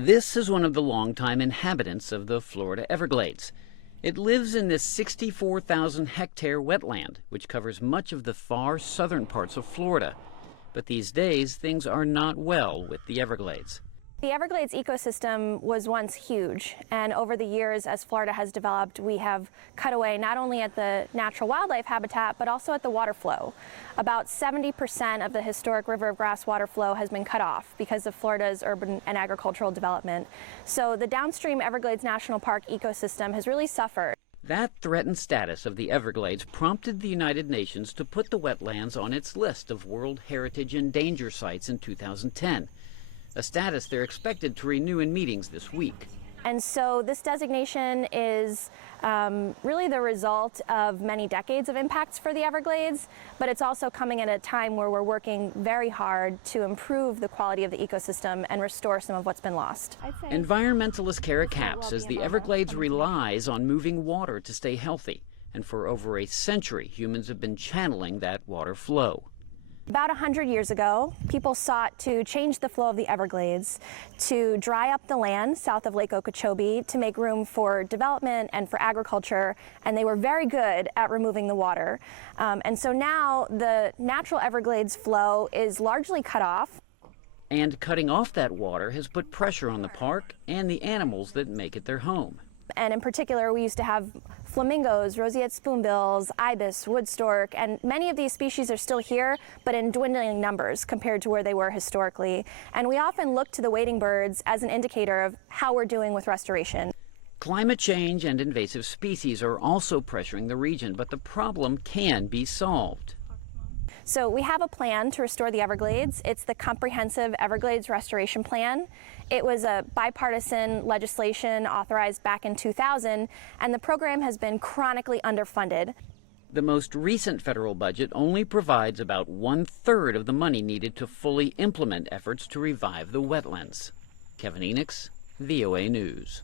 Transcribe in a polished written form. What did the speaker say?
This is one of the longtime inhabitants of the Florida Everglades. It lives in this 64,000-hectare wetland, which covers much of the far southern parts of Florida. But these days, things are not well with the Everglades. The Everglades ecosystem was once huge, and over the years, as Florida has developed, we have cut away not only at the natural wildlife habitat, but also at the water flow. About 70% of the historic River of Grass water flow has been cut off because of Florida's urban and agricultural development. So the downstream Everglades National Park ecosystem has really suffered. That threatened status of the Everglades prompted the United Nations to put the wetlands on its list of World Heritage and Danger Sites in 2010. A status they're expected to renew in meetings this week. And so this designation is really the result of many decades of impacts for the Everglades, but it's also coming at a time where we're working very hard to improve the quality of the ecosystem and restore some of what's been lost. Environmentalist Kara Kapp says the Everglades relies on moving water to stay healthy, and for over a century, humans have been channeling that water flow. About 100 years ago, people sought to change the flow of the Everglades to dry up the land south of Lake Okeechobee to make room for development and for agriculture, and they were very good at removing the water. And so now the natural Everglades flow is largely cut off. And cutting off that water has put pressure on the park and the animals that make it their home. And in particular, we used to have flamingos, roseate spoonbills, ibis, wood stork, and many of these species are still here, but in dwindling numbers compared to where they were historically. And we often look to the wading birds as an indicator of how we're doing with restoration. Climate change and invasive species are also pressuring the region, but the problem can be solved. So we have a plan to restore the Everglades. It's the Comprehensive Everglades Restoration Plan. It was a bipartisan legislation authorized back in 2000, and the program has been chronically underfunded. The most recent federal budget only provides about 1/3 of the money needed to fully implement efforts to revive the wetlands. Kevin Enochs, VOA News.